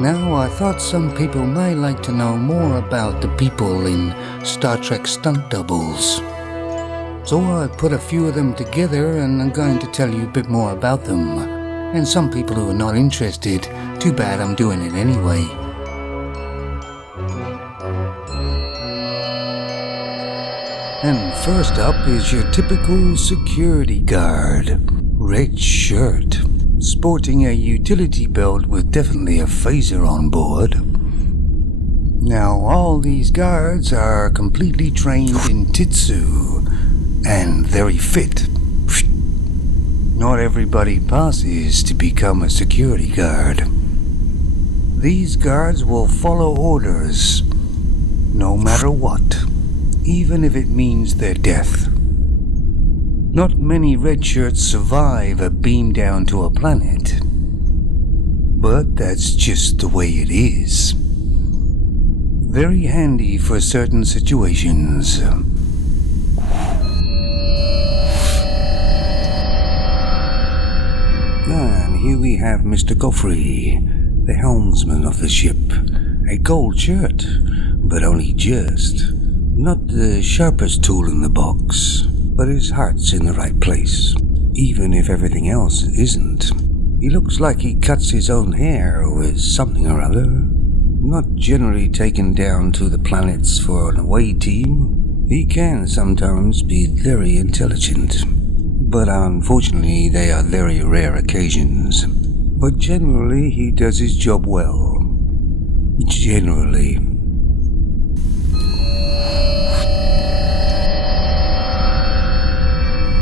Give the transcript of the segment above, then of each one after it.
Now, I thought some people might like to know more about the people in Star Trek stunt doubles. So I put a few of them together and I'm going to tell you a bit more about them. And some people who are not interested, too bad, I'm doing it anyway. And first up is your typical security guard. Red shirt, sporting a utility belt with definitely a phaser on board. Now, all these guards are completely trained in Titsu and very fit. Not everybody passes to become a security guard. These guards will follow orders, no matter what, even if it means their death. Not many red shirts survive a beam down to a planet, but that's just the way it is. Very handy for certain situations. And here we have Mr. Goffrey, the helmsman of the ship. A gold shirt, but only just. Not the sharpest tool in the box, but his heart's in the right place, even if everything else isn't. He looks like he cuts his own hair with something or other. Not generally taken down to the planets for an away team. He can sometimes be very intelligent, but unfortunately they are very rare occasions. But generally he does his job well. Generally.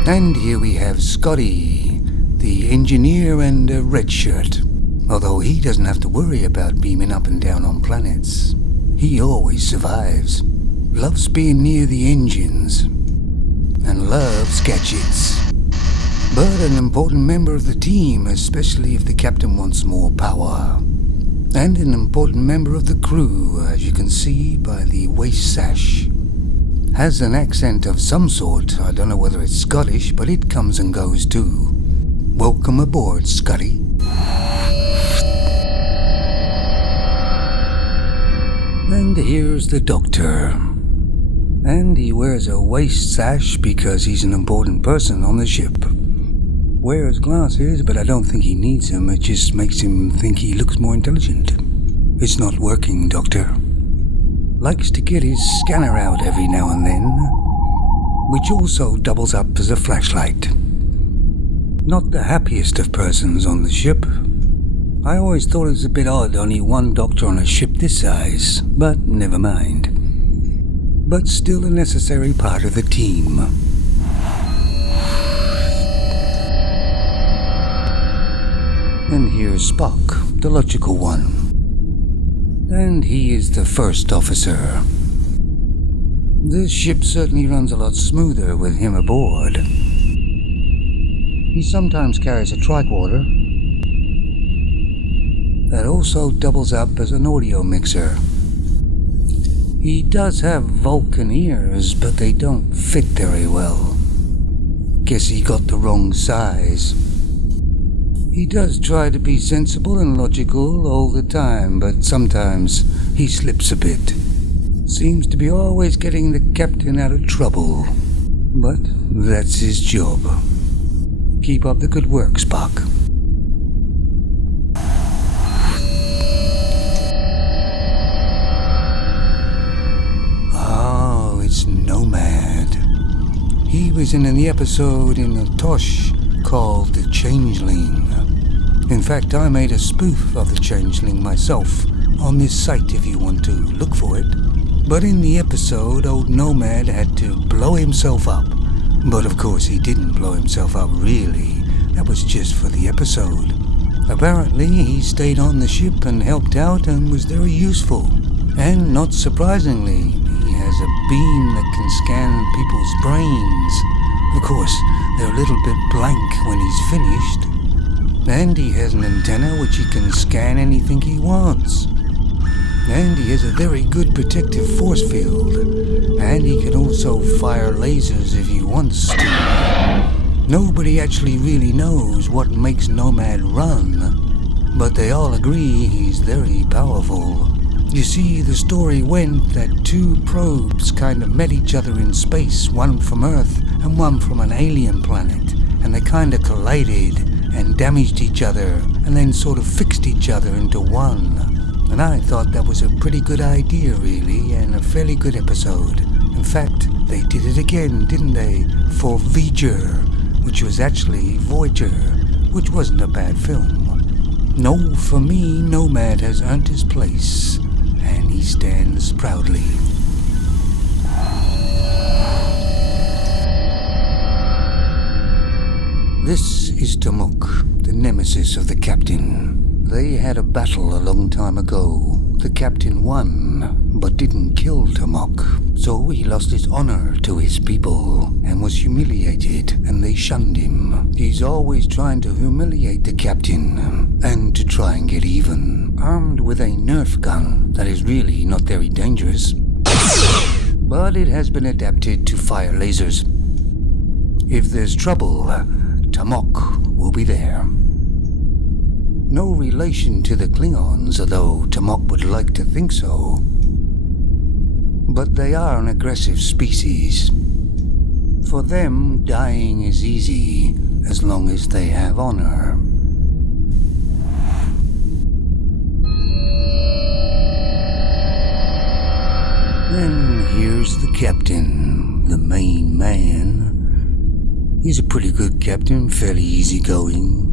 And here we have Scotty, the engineer and a red shirt. Although he doesn't have to worry about beaming up and down on planets. He always survives. Loves being near the engines. And loves gadgets. But an important member of the team, especially if the captain wants more power. And an important member of the crew, as you can see by the waist sash. Has an accent of some sort. I don't know whether it's Scottish, but it comes and goes too. Welcome aboard, Scotty. And here's the doctor. And he wears a waist sash because he's an important person on the ship. Wears glasses, but I don't think he needs them. It just makes him think he looks more intelligent. It's not working, Doctor. Likes to get his scanner out every now and then, which also doubles up as a flashlight. Not the happiest of persons on the ship. I always thought it was a bit odd, only one doctor on a ship this size, but never mind. But still a necessary part of the team. And here's Spock, the logical one. And he is the first officer. This ship certainly runs a lot smoother with him aboard. He sometimes carries a tricorder that also doubles up as an audio mixer. He does have Vulcan ears, but they don't fit very well. Guess he got the wrong size. He does try to be sensible and logical all the time, but sometimes he slips a bit. Seems to be always getting the captain out of trouble. But that's his job. Keep up the good work, Spock. Oh, it's Nomad. He was in the episode in the Tosh called The Changeling. In fact, I made a spoof of The Changeling myself on this site if you want to look for it. But in the episode, old Nomad had to blow himself up. But of course he didn't blow himself up really. That was just for the episode. Apparently he stayed on the ship and helped out and was very useful. And not surprisingly, he has a beam that can scan people's brains. Of course, they're a little bit blank when he's finished. And he has an antenna which he can scan anything he wants. And he has a very good protective force field. And he can also fire lasers if he wants to. Nobody actually really knows what makes Nomad run. but they all agree he's very powerful. You see, the story went that two probes kind of met each other in space, one from Earth and one from an alien planet, and they kind of collided and damaged each other and then sort of fixed each other into one. And I thought that was a pretty good idea, really, and a fairly good episode. In fact, they did it again, didn't they, for Voyager, which was actually Voyager, which wasn't a bad film. No, for me, Nomad has earned his place, and he stands proudly. This is Tomok, the nemesis of the captain. They had a battle a long time ago. The captain won, but didn't kill Tomok, so he lost his honor to his people and was humiliated, and they shunned him. He's always trying to humiliate the captain, and to try and get even, armed with a Nerf gun that is really not very dangerous, but it has been adapted to fire lasers. If there's trouble, Tomok will be there. No relation to the Klingons, although Tomok would like to think so. But they are an aggressive species. For them, dying is easy, as long as they have honor. Then here's the captain, the main man. He's a pretty good captain, fairly easygoing.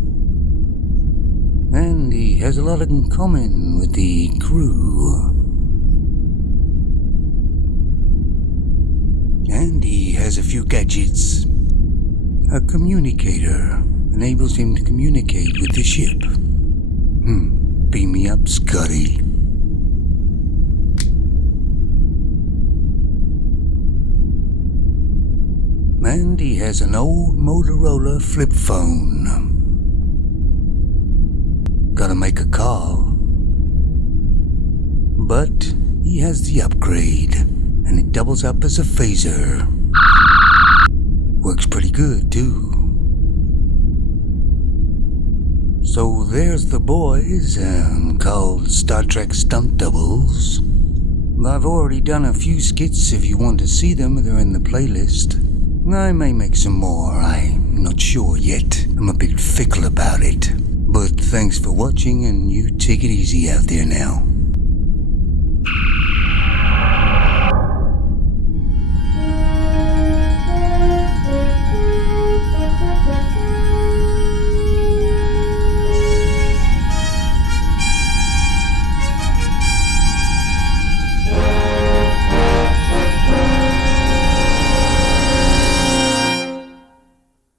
And he has a lot in common with the crew. And he has a few gadgets. A communicator enables him to communicate with the ship. Beam me up, Scotty. And he has an old Motorola flip phone. Gotta make a call. But he has the upgrade, and it doubles up as a phaser. Works pretty good, too. So there's the boys, called Star Trek Stunt Doubles. I've already done a few skits. If you want to see them, they're in the playlist. I may make some more, I'm not sure yet. I'm a bit fickle about it. But thanks for watching, and you take it easy out there now.